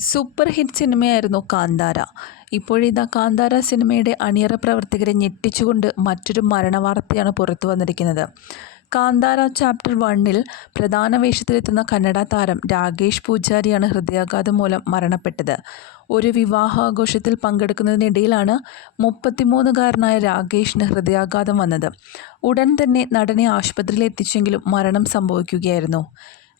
Super hit സിനിമയായിരുന്നു കാന്താര. ഇപ്പോഴിതാ കാന്താര സിനിമയുടെ അണിയറ പ്രവർത്തകരെ ഞെട്ടിച്ചുകൊണ്ട് മറ്റൊരു മരണവാർത്തയാണ് പുറത്തു വന്നിരിക്കുന്നത്. കാന്താര ചാപ്റ്റർ വണ്ണിൽ പ്രധാന വേഷത്തിലെത്തുന്ന കന്നഡ താരം രാകേഷ് പൂജാരിയാണ് ഹൃദയാഘാതം മൂലം മരണപ്പെട്ടത്. ഒരു വിവാഹാഘോഷത്തിൽ പങ്കെടുക്കുന്നതിനിടയിലാണ് മുപ്പത്തിമൂന്നുകാരനായ രാകേഷിന് ഹൃദയാഘാതം വന്നത്. ഉടൻ തന്നെ നടനെ ആശുപത്രിയിൽ എത്തിച്ചെങ്കിലും മരണം സംഭവിക്കുകയായിരുന്നു.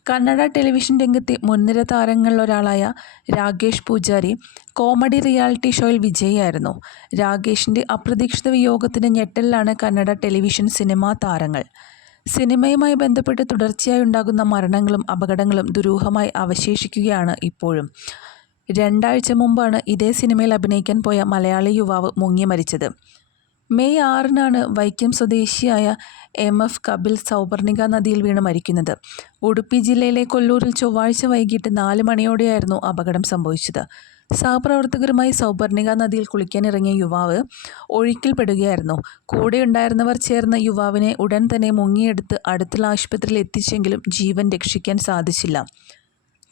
കന്നഡ ടെലിവിഷൻ രംഗത്തെ മുൻനിര താരങ്ങളിൽ ഒരാളായ രാകേഷ് പൂജാരി കോമഡി റിയാലിറ്റി ഷോയിൽ വിജയിയായിരുന്നു. രാകേഷിന്റെ അപ്രതീക്ഷിത വിയോഗത്തിന് ഞെട്ടലിലാണ് കന്നഡ ടെലിവിഷൻ സിനിമാ താരങ്ങൾ. സിനിമയുമായി ബന്ധപ്പെട്ട് തുടർച്ചയായി ഉണ്ടാകുന്ന മരണങ്ങളും അപകടങ്ങളും ദുരൂഹമായി അവശേഷിക്കുകയാണ് ഇപ്പോഴും. രണ്ടാഴ്ച മുമ്പാണ് ഇതേ സിനിമയിൽ അഭിനയിക്കാൻ പോയ മലയാളി യുവാവ് മുങ്ങി മരിച്ചത്. മെയ് ആറിനാണ് വൈക്കം സ്വദേശിയായ എം എഫ് കപിൽ സൗപർണിക നദിയിൽ വീണ് മരിക്കുന്നത്. ഉടുപ്പി ജില്ലയിലെ കൊല്ലൂരിൽ ചൊവ്വാഴ്ച വൈകിട്ട് നാല് മണിയോടെയായിരുന്നു അപകടം സംഭവിച്ചത്. സഹപ്രവർത്തകരുമായി സൗപർണിക നദിയിൽ കുളിക്കാനിറങ്ങിയ യുവാവ് ഒഴുക്കിൽപ്പെടുകയായിരുന്നു. കൂടെയുണ്ടായിരുന്നവർ ചേർന്ന യുവാവിനെ ഉടൻ തന്നെ മുങ്ങിയെടുത്ത് അടുത്തുള്ള ആശുപത്രിയിൽ എത്തിച്ചെങ്കിലും ജീവൻ രക്ഷിക്കാൻ സാധിച്ചില്ല.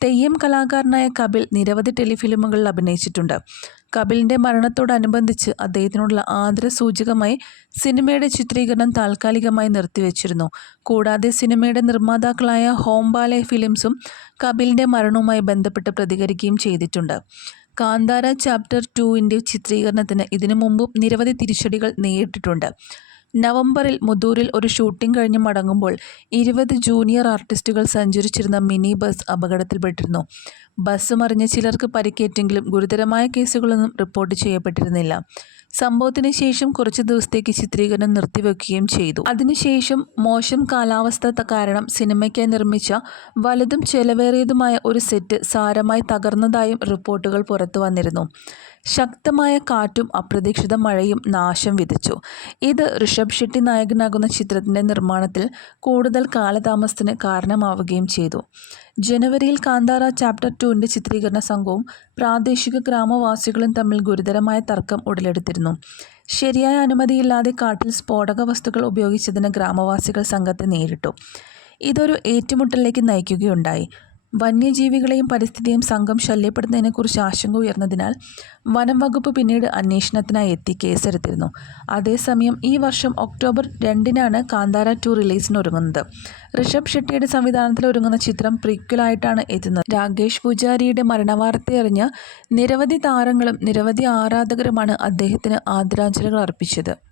തെയ്യം കലാകാരനായ കപിൽ നിരവധി ടെലിഫിലിമുകളിൽ അഭിനയിച്ചിട്ടുണ്ട്. കപിലിന്റെ മരണത്തോടനുബന്ധിച്ച് അദ്ദേഹത്തിനോടുള്ള ആദര സൂചകമായി സിനിമയുടെ ചിത്രീകരണം താൽക്കാലികമായി നിർത്തിവെച്ചിരുന്നു. കൂടാതെ സിനിമയുടെ നിർമ്മാതാക്കളായ ഹോംബാലെ ഫിലിംസും കപിലിന്റെ മരണവുമായി ബന്ധപ്പെട്ട് പ്രതികരിക്കുകയും ചെയ്തിട്ടുണ്ട്. കാന്താര ചാപ്റ്റർ ടുവിന്റെ ചിത്രീകരണത്തിന് ഇതിനു മുമ്പും നിരവധി തിരിച്ചടികൾ നേരിട്ടിട്ടുണ്ട്. നവംബറിൽ മുതൂരിൽ ഒരു ഷൂട്ടിംഗ് കഴിഞ്ഞ് മടങ്ങുമ്പോൾ ഇരുപത് ജൂനിയർ ആർട്ടിസ്റ്റുകൾ സഞ്ചരിച്ചിരുന്ന മിനി ബസ് അപകടത്തിൽപ്പെട്ടിരുന്നു. ബസ് മറിഞ്ഞ് ചിലർക്ക് പരിക്കേറ്റെങ്കിലും ഗുരുതരമായ കേസുകളൊന്നും റിപ്പോർട്ട് ചെയ്യപ്പെട്ടിരുന്നില്ല. സംഭവത്തിന് ശേഷം കുറച്ച് ദിവസത്തേക്ക് ചിത്രീകരണം നിർത്തിവെക്കുകയും ചെയ്തു. അതിനുശേഷം മോശം കാലാവസ്ഥ കാരണം സിനിമയ്ക്കായി നിർമ്മിച്ച വലുതും ചെലവേറിയതുമായ ഒരു സെറ്റ് സാരമായി തകർന്നതായും റിപ്പോർട്ടുകൾ പുറത്തു വന്നിരുന്നു. ശക്തമായ കാറ്റും അപ്രതീക്ഷിത മഴയും നാശം വിതച്ചു. ഇത് ഋഷഭ് ഷെട്ടി നായകനാകുന്ന ചിത്രത്തിന്റെ നിർമ്മാണത്തിൽ കൂടുതൽ കാലതാമസത്തിന് കാരണമാവുകയും ചെയ്തു. ജനുവരിയിൽ കാന്താര ചാപ്റ്റർ ടുവിന്റെ ചിത്രീകരണ സംഘവും പ്രാദേശിക ഗ്രാമവാസികളും തമ്മിൽ ഗുരുതരമായ തർക്കം ഉടലെടുത്തിരുന്നു. ശരിയായ അനുമതിയില്ലാതെ കാട്ടിൽ സ്ഫോടക വസ്തുക്കൾ ഉപയോഗിച്ചതിന് ഗ്രാമവാസികൾ സംഘത്തെ നേരിട്ടു. ഇതൊരു ഏറ്റുമുട്ടലിലേക്ക് നയിക്കുകയുണ്ടായി. വന്യജീവികളെയും പരിസ്ഥിതിയും സംഘം ശല്യപ്പെടുന്നതിനെക്കുറിച്ച് ആശങ്ക ഉയർന്നതിനാൽ വനം വകുപ്പ് പിന്നീട് അന്വേഷണത്തിനായി എത്തി കേസെടുത്തിരുന്നു. അതേസമയം ഈ വർഷം ഒക്ടോബർ രണ്ടിനാണ് കാന്താര ടു റിലീസിനൊരുങ്ങുന്നത്. ഋഷഭ് ഷെട്ടിയുടെ സംവിധാനത്തിൽ ഒരുങ്ങുന്ന ചിത്രം പ്രിക്വലായിട്ടാണ് എത്തുന്നത്. രാകേഷ് പൂജാരിയുടെ മരണവാർത്തയറിഞ്ഞ് നിരവധി താരങ്ങളും നിരവധി ആരാധകരുമാണ് അദ്ദേഹത്തിന് ആദരാഞ്ജലികൾ അർപ്പിച്ചത്.